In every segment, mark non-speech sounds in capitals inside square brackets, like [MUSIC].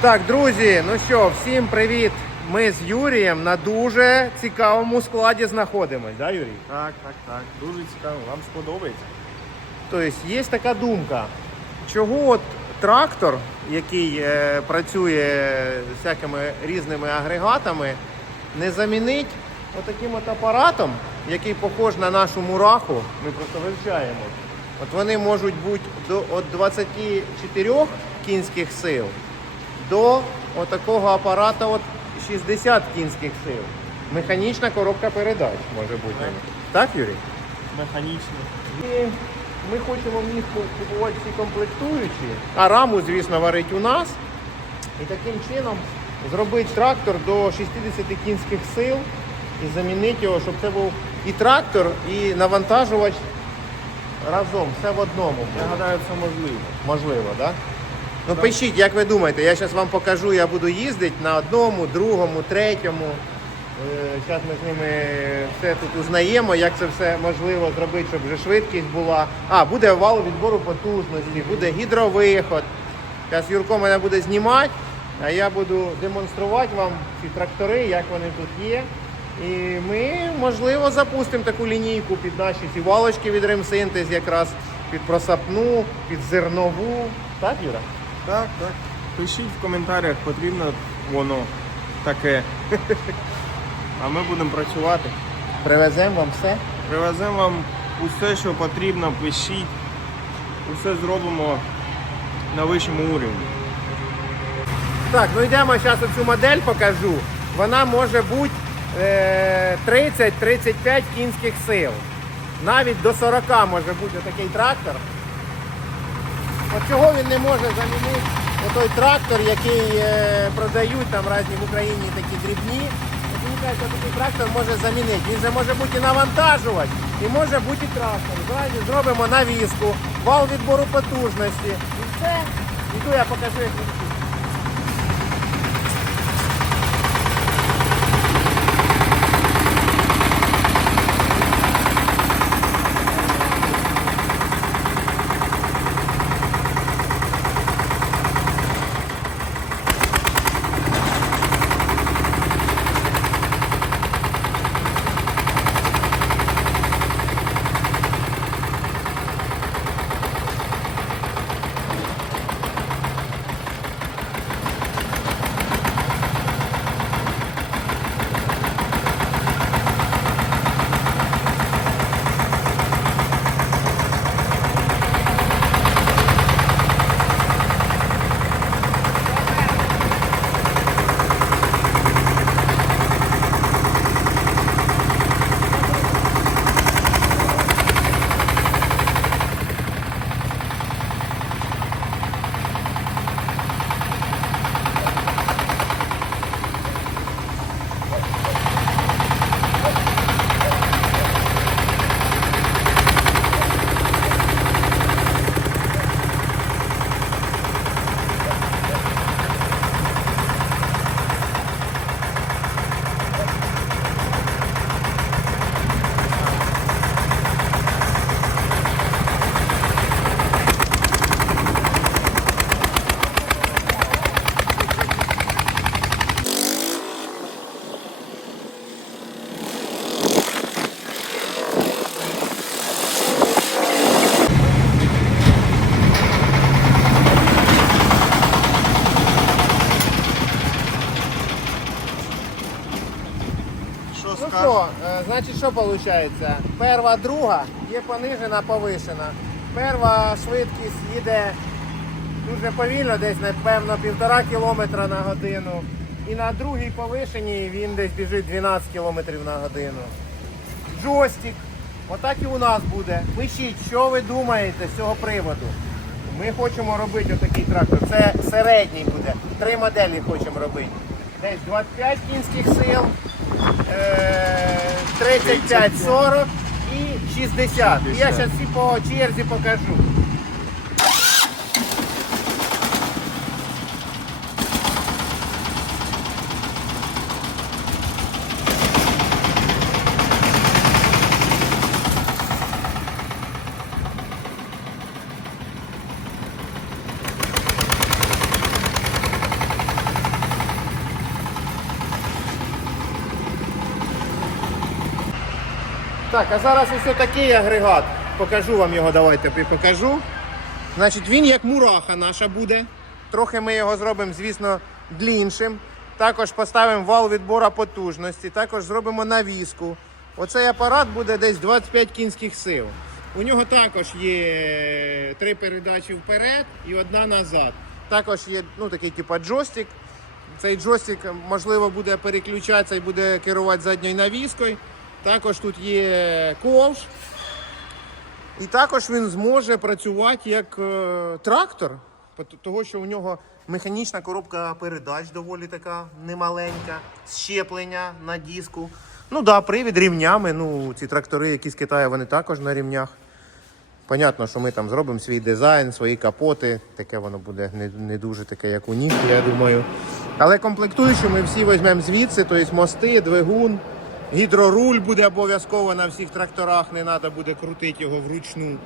Так, друзі, ну що, всім привіт. Ми з Юрієм на дуже цікавому складі знаходимось, да, Юрій? Так, так, так. Дуже цікаво. Вам сподобається? Тобто є така думка, чого от трактор, який е, працює з всякими різними агрегатами, не замінить отаким от апаратом, який похож на нашу мураху, ми просто вивчаємо. От вони можуть бути до от 24 кінських сил до отакого апарата от 60 кінських сил. Механічна коробка передач може бути. Так, Юрій? Механічно. І ми хочемо в них купувати всі комплектуючі, а раму, звісно, варить у нас. І таким чином зробити трактор до 60 кінських сил і замінити його, щоб це був і трактор, і навантажувач разом, все в одному. Я гадаю, це можливо. Можливо, так? Да? Ну пишіть, як ви думаєте, я зараз вам покажу, я буду їздити на одному, другому, третьому. Зараз ми з ними все тут узнаємо, як це все можливо зробити, щоб вже швидкість була. А, буде вал відбору потужності, буде гідровиход. Зараз Юрко мене буде знімати, а я буду демонструвати вам ці трактори, як вони тут є. І ми, можливо, запустимо таку лінійку під наші ці валочки від ремсинтез, якраз під просапну, під зернову. Так, Юра? Так, так. Пишіть в коментарях, потрібно воно таке. [LAUGHS] А ми будемо працювати. Привеземо вам все. Привеземо вам усе, що потрібно, пишіть. Усе зробимо на вищому уровні. Так, ну йдемо зараз цю модель покажу. Вона може бути е, 30-35 кінських сил. Навіть до 40 може бути такий трактор. Чого він не може замінити той трактор, який е, продають там різні в Україні такі дрібні. Мені кажуть, що такий трактор може замінити. Він же може бути і навантажувач, і може бути і трактор. Давайте зробимо навіску, вал відбору потужності. І все. Іду я покажу, як він. Значить, що виходить? Перва, друга є понижена, повишена. Перва швидкість їде дуже повільно, десь напевно півтора кілометра на годину. І на другій повишеній він десь біжить 12 кілометрів на годину. Джойстик. Отак і у нас буде. Пишіть, що ви думаєте з цього приводу. Ми хочемо робити отакий трактор. Це середній буде. Три моделі хочемо робити. Десь 25 кінських сил, е, 35-40 і 60. І Я зараз всі по черзі покажу. Так, а зараз ось такий агрегат. Покажу вам його, давайте покажу. Значить, він як мураха наша буде. Трохи ми його зробимо, звісно, дліншим. Також поставимо вал відбору потужності, також зробимо навіску. Оцей апарат буде десь 25 кінських сил. У нього також є три передачі вперед і одна назад. Також є ну, такий типу джойстик. Цей джойстик, можливо, буде переключатися і буде керувати задньою навіскою. Також тут є ковш. І також він зможе працювати як е, трактор, того що у нього механічна коробка передач доволі така немаленька, щеплення на диску. Ну да, привід рівнями. Ну, ці трактори, які з Китаю, вони також на рівнях. Понятно, що ми там зробимо свій дизайн, свої капоти. Таке воно буде не, не дуже таке, як у них, я думаю. Але комплектуючі ми всі візьмемо звідси, тобто мости, двигун, гідроруль буде обов'язково на всіх тракторах, не треба буде крутити його вручну.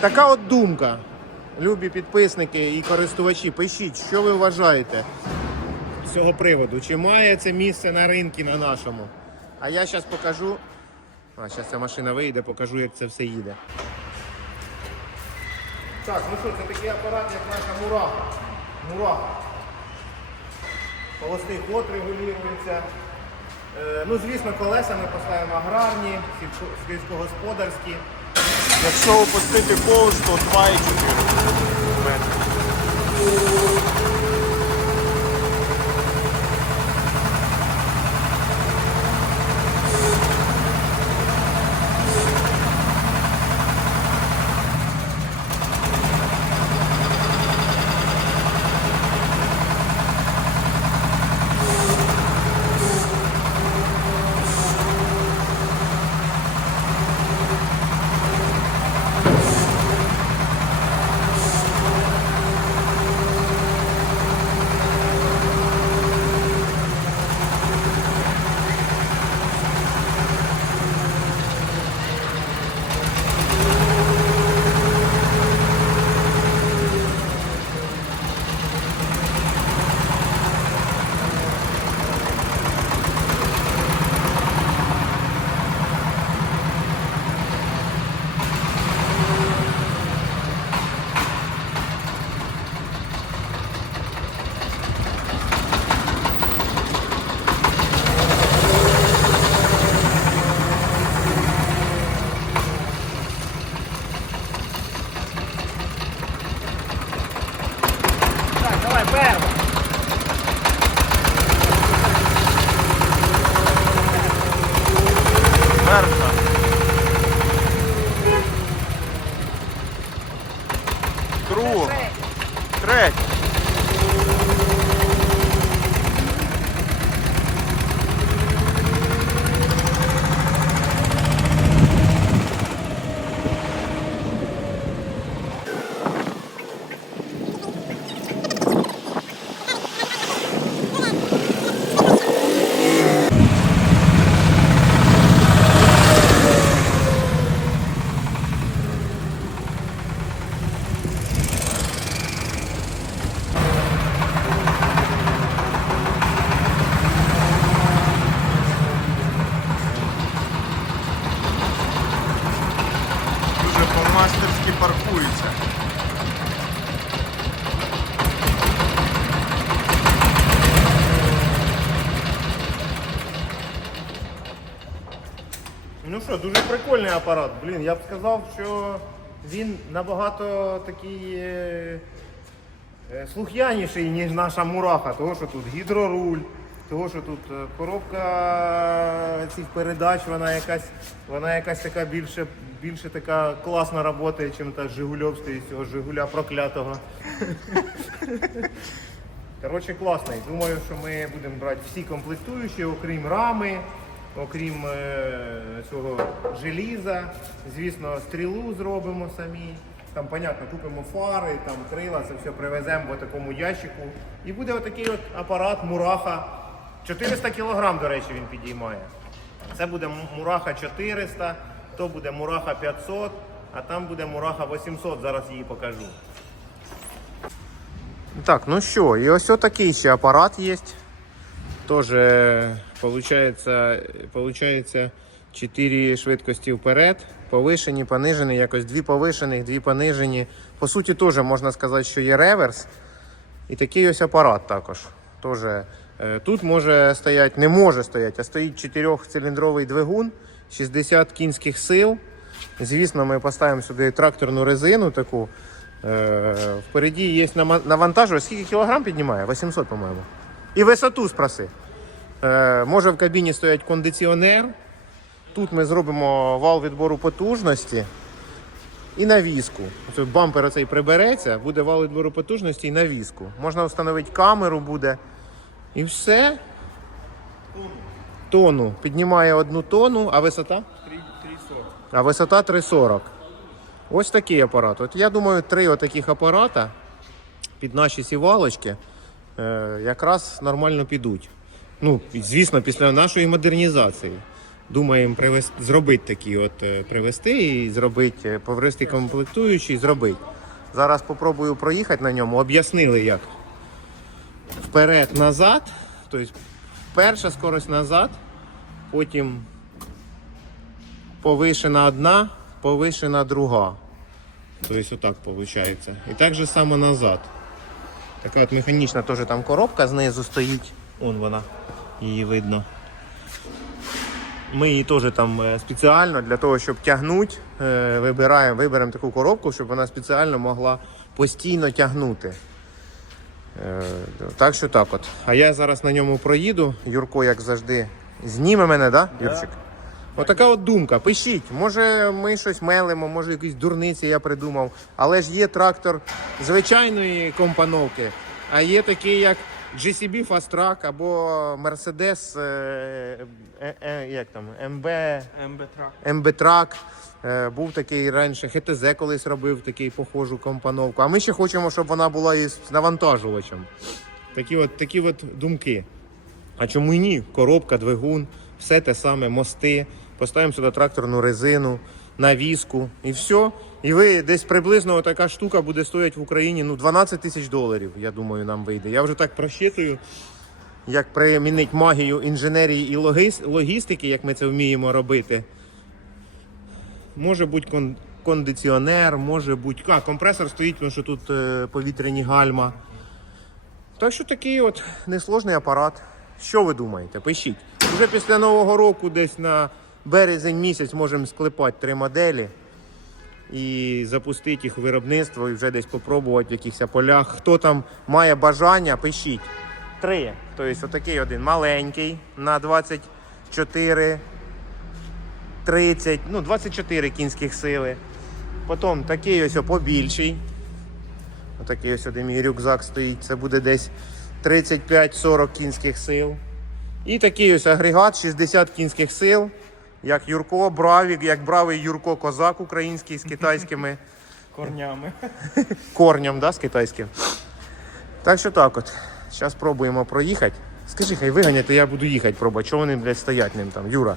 Така от думка. Любі підписники і користувачі, пишіть, що ви вважаєте з цього приводу. Чи має це місце на ринку на нашому? А я зараз покажу. А, зараз ця машина вийде, покажу, як це все їде. Так, ну що, це такий апарат, як наша мураха. Мураха. Холостий ход регулюється. Е, ну, звісно, колеса ми поставимо аграрні, сільсько- сільськогосподарські. Якщо опустити повз, то 2,4 метри. Так, давай, перва. Перша. Друга. Третя. Дуже по-мастерськи паркується. Ну що, дуже прикольний апарат. Блін, я б сказав, що він набагато такий е, е, слух'яніший, ніж наша мураха, того що тут гідроруль, того що тут е, коробка цих передач, вона якась, вона якась така більше, більше така класно працює, ніж та Жигульовська цього Жигуля проклятого. Коротше, класний. Думаю, що ми будемо брати всі комплектуючі, окрім рами, окрім е, цього желіза. Звісно, стрілу зробимо самі. Там, понятно, купимо фари, там крила, це все привеземо в такому ящику. І буде отакий от апарат Мураха. 400 кг, до речі, він підіймає. Це буде Мураха 400, то буде Мураха 500, а там буде Мураха 800, зараз її покажу. Так, ну що, і ось такий ще апарат є. Тоже получается, получается Чотири швидкості вперед, повишені, понижені, якось дві повишених, дві понижені. По суті, теж можна сказати, що є реверс. І такий ось апарат також. Тоже, тут може стояти, не може стояти, а стоїть чотирьохциліндровий двигун, 60 кінських сил. Звісно, ми поставимо сюди тракторну резину таку. Е, Впереді є навантажувач. Скільки кілограм піднімає? 800, по-моєму. І висоту спроси. Е, Може в кабіні стоять кондиціонер. Тут ми зробимо вал відбору потужності і навіску. Оце бампер оцей прибереться, буде вал відбору потужності і навіску. Можна встановити камеру буде. І все. Тону. Піднімає одну тону, а висота? 340. А висота 3,40. Ось такий апарат. От я думаю, три отаких апарата під наші сівалочки е, якраз нормально підуть. Ну, звісно, після нашої модернізації. Думаємо привести, зробити такі, от е, привезти і зробити, е, поврести комплектуючі зробити. Зараз попробую проїхати на ньому. Об'яснили як. Вперед-назад. Тобто перша скорость назад, потім повишена одна, повишена друга. Тобто отак виходить. І так же само назад. Така от механічна теж там коробка знизу стоїть. Вон вона, її видно. Ми її теж там е, спеціально для того, щоб тягнути, е, вибираємо, виберемо таку коробку, щоб вона спеціально могла постійно тягнути. Е, Так що так от. А я зараз на ньому проїду. Юрко, як завжди, зніме мене, да, Юрчик? Отака от думка. Пишіть, може ми щось мелимо, може якісь дурниці я придумав. Але ж є трактор звичайної компоновки, а є такий, як GCB Fast Track або Mercedes е, е, е, як там, MB, МБ. MB Track. Е, Був такий раніше, ХТЗ колись робив такий похожу компоновку. А ми ще хочемо, щоб вона була із навантажувачем. Такі от, такі от думки. А чому і ні? Коробка, двигун, все те саме, мости. Поставимо сюди тракторну резину, навіску і все. І ви десь приблизно така штука буде стоїти в Україні ну, 12 тисяч доларів, я думаю, нам вийде. Я вже так просчитую, як примінити магію інженерії і логістики, як ми це вміємо робити. Може бути кон- кондиціонер, може бути. А, компресор стоїть, тому що тут е, повітряні гальма. Так що такий от несложний апарат. Що ви думаєте? Пишіть. Уже після Нового року, десь на березень місяць, можемо склепати три моделі і запустити їх виробництво і вже десь попробувати в якихось полях. Хто там має бажання, пишіть. Три. Тобто отакий один маленький на 24, 30, ну 24 кінських сили. Потім такий ось побільший. Отакий ось один мій рюкзак стоїть. Це буде десь 35-40 кінських сил. І такий ось агрегат 60 кінських сил. Як Юрко, бравік, як бравий Юрко Козак український з [LAUGHS] китайськими Корнями. корням, да, з китайським. Так що так от. Зараз пробуємо проїхати. Скажи, хай виганяти, я буду їхати пробувати. Чого вони, блядь, стоять ним там, Юра?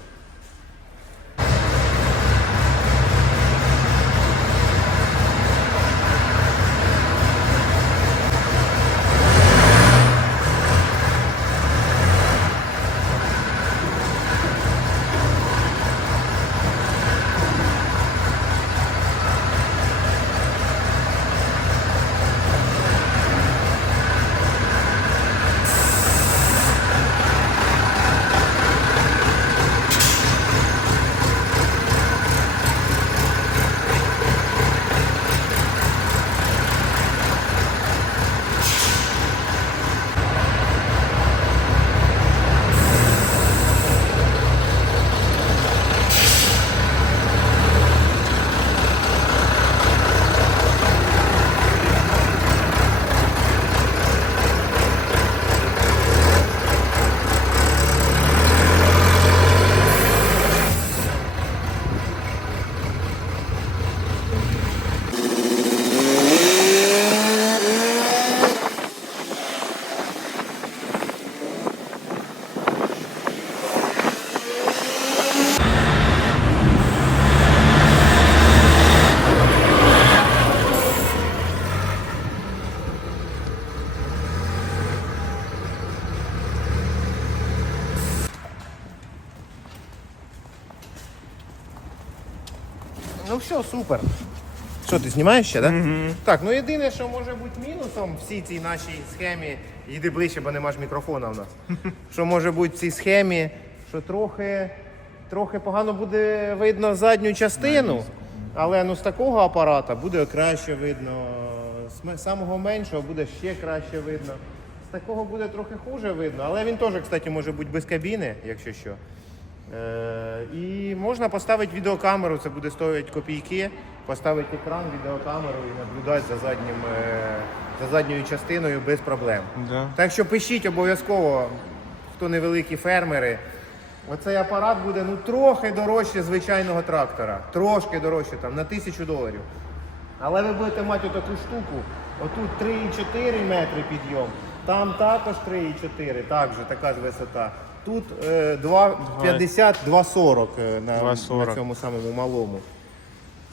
Все, супер. Що, ти знімаєш ще, так? Да? Мгм. Так, ну єдине, що може бути мінусом в всій цій нашій схемі, йди ближче, бо нема ж мікрофона в нас. [LAUGHS] Що може бути в цій схемі, що трохи, трохи погано буде видно задню частину, але ну з такого апарата буде краще видно. З самого меншого буде ще краще видно. З такого буде трохи хуже видно, але він теж, кстати, може бути без кабіни, якщо що. Е, і можна поставити відеокамеру, це буде стоїть копійки, поставити екран, відеокамеру і наблюдати за, заднім, е, за задньою частиною без проблем. Да. Так що пишіть обов'язково, хто невеликі фермери. Оцей апарат буде ну, трохи дорожче звичайного трактора. Трошки дорожче, там, на тисячу доларів. Але ви будете мати отаку штуку. Отут 3,4 метри підйом, там також 3,4, так же, така ж висота. Тут е, 2,50, 2,40 е, на, 2,40. на цьому самому малому.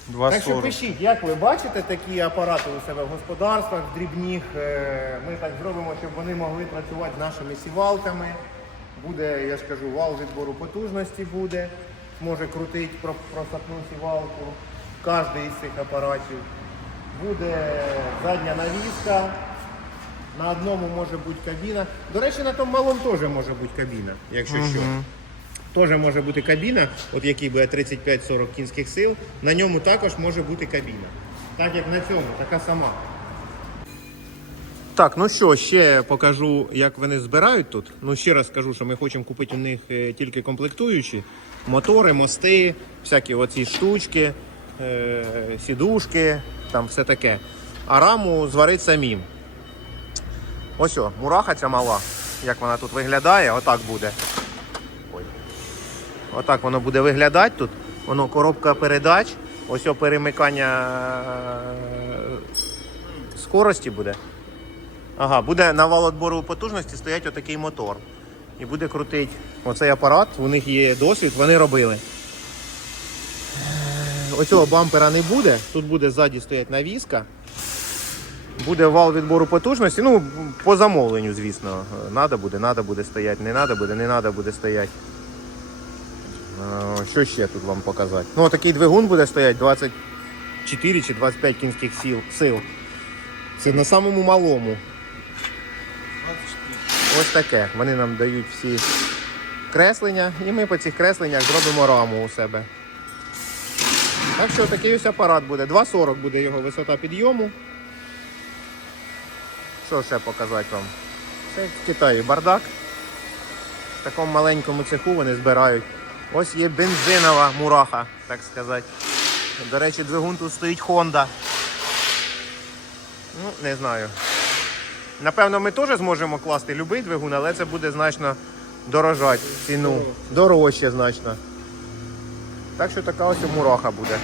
Два Так що пишіть, як ви бачите такі апарати у себе в господарствах, в дрібних. Е, Ми так зробимо, щоб вони могли працювати з нашими сівалками. Буде, я ж кажу, вал відбору потужності буде. Може крутити про, просапну сівалку. Кожен із цих апаратів. Буде задня навіска. На одному може бути кабіна. До речі, на тому малому теж може бути кабіна, якщо що. Теж може бути кабіна, от який буде 35-40 кінських сил, на ньому також може бути кабіна. Так як на цьому, така сама. Так, ну що, ще покажу, як вони збирають тут. Ну, ще раз скажу, що ми хочемо купити у них е, тільки комплектуючі. Мотори, мости, всякі оці штучки, е, сідушки, там все таке. А раму зварить самим. Ось о, мураха ця мала. Як вона тут виглядає, отак буде. Ой. Отак воно буде виглядати тут. Воно коробка передач. Ось о перемикання е, скорості буде. Ага, буде на валотбору потужності стоять отакий мотор. І буде крутить оцей апарат, у них є досвід, вони робили. Е, Оцього бампера не буде. Тут буде ззаді стоять навіска. Буде вал відбору потужності. Ну, по замовленню, звісно. Надо буде, надо буде стояти, не надо буде, не надо буде стояти. Що ще тут вам показати? Ну, такий двигун буде стояти 24 чи 25 кінських сил. сил. Це на самому малому. Ось таке. Вони нам дають всі креслення, і ми по цих кресленнях зробимо раму у себе. Так що такий ось апарат буде. 2,40 буде його висота підйому. Що ще показати вам? Це в Китаї бардак. В такому маленькому цеху вони збирають. Ось є бензинова мураха, так сказати. До речі, двигун тут стоїть Honda. Ну, не знаю. Напевно, ми теж зможемо класти будь-який двигун, але це буде значно дорожати ціну. Дорожче значно. Так що така ось мураха буде.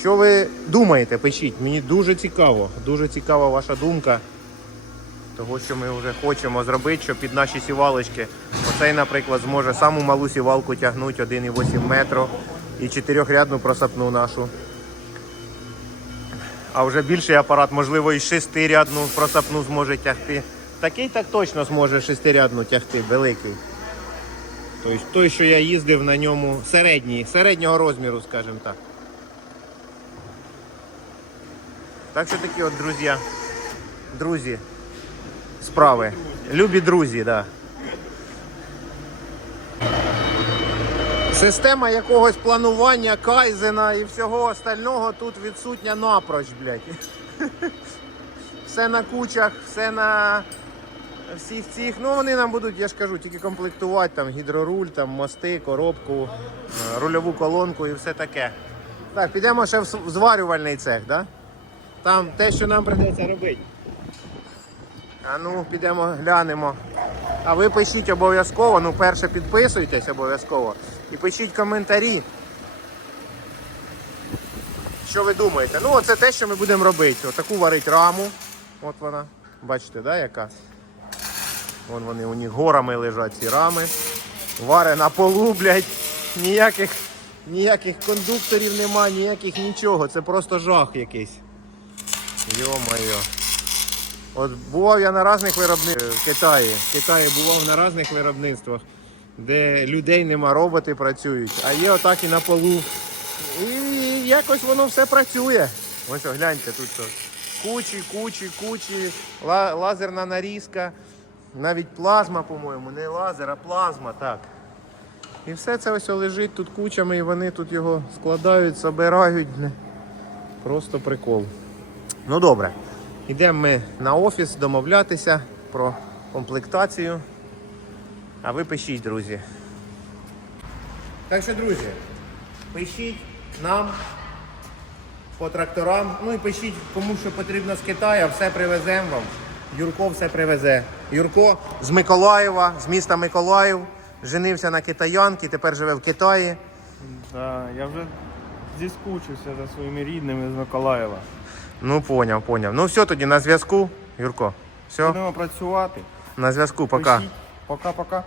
Що ви думаєте, пишіть. Мені дуже цікаво. Дуже цікава ваша думка. Того, що ми вже хочемо зробити, щоб під наші сівалочки. Оцей, наприклад, зможе саму малу сівалку тягнути 1,8 метру і чотирьохрядну просапну нашу. А вже більший апарат, можливо, і шестирядну просапну зможе тягти. Такий так точно зможе шестирядну тягти, великий. Тобто той, що я їздив на ньому середній, середнього розміру, скажімо так. Так що такі от друзі, друзі, справи. Любі друзі, так. Да. Система якогось планування, кайзена і всього остального тут відсутня напроч, блядь. [LAUGHS] Все на кучах, все на всіх цих. Ну вони нам будуть, я ж кажу, тільки комплектувати там гідроруль, там мости, коробку, е, рульову колонку і все таке. Так, підемо ще в зварювальний цех, да? Там те, що нам придеться робити. А ну, підемо глянемо. А ви пишіть обов'язково, ну перше підписуйтесь обов'язково і пишіть коментарі. Що ви думаєте? Ну, оце те, що ми будемо робити. Отаку варить раму. От вона. Бачите, да, яка? Вон вони у них горами лежать ці рами. Варе на полу, блядь. Ніяких, ніяких кондукторів нема, ніяких нічого. Це просто жах якийсь. Йо-моє. От бував я на різних виробництвах в Китаї. В Китаї бував на різних виробництвах, де людей нема, роботи працюють, а є отак і на полу. І якось воно все працює. Ось гляньте тут що. Кучі, кучі, кучі, лазерна нарізка, навіть плазма, по-моєму, не лазер, а плазма, так. І все це ось лежить тут кучами, і вони тут його складають, собирають. Просто прикол. Ну добре. Йдемо ми на офіс домовлятися про комплектацію. А ви пишіть, друзі. Так що, друзі, пишіть нам по тракторам. Ну і пишіть, кому що потрібно з Китаю, все привеземо вам. Юрко все привезе. Юрко з Миколаєва, з міста Миколаїв, женився на китаянки, тепер живе в Китаї. Да, я вже зіскучився за своїми рідними з Миколаєва. Ну, поняв, поняв. Ну все тоді на зв'язку, Юрко. Все, Будемо працювати. на зв'язку, пока. Пишіть. Пока-пока.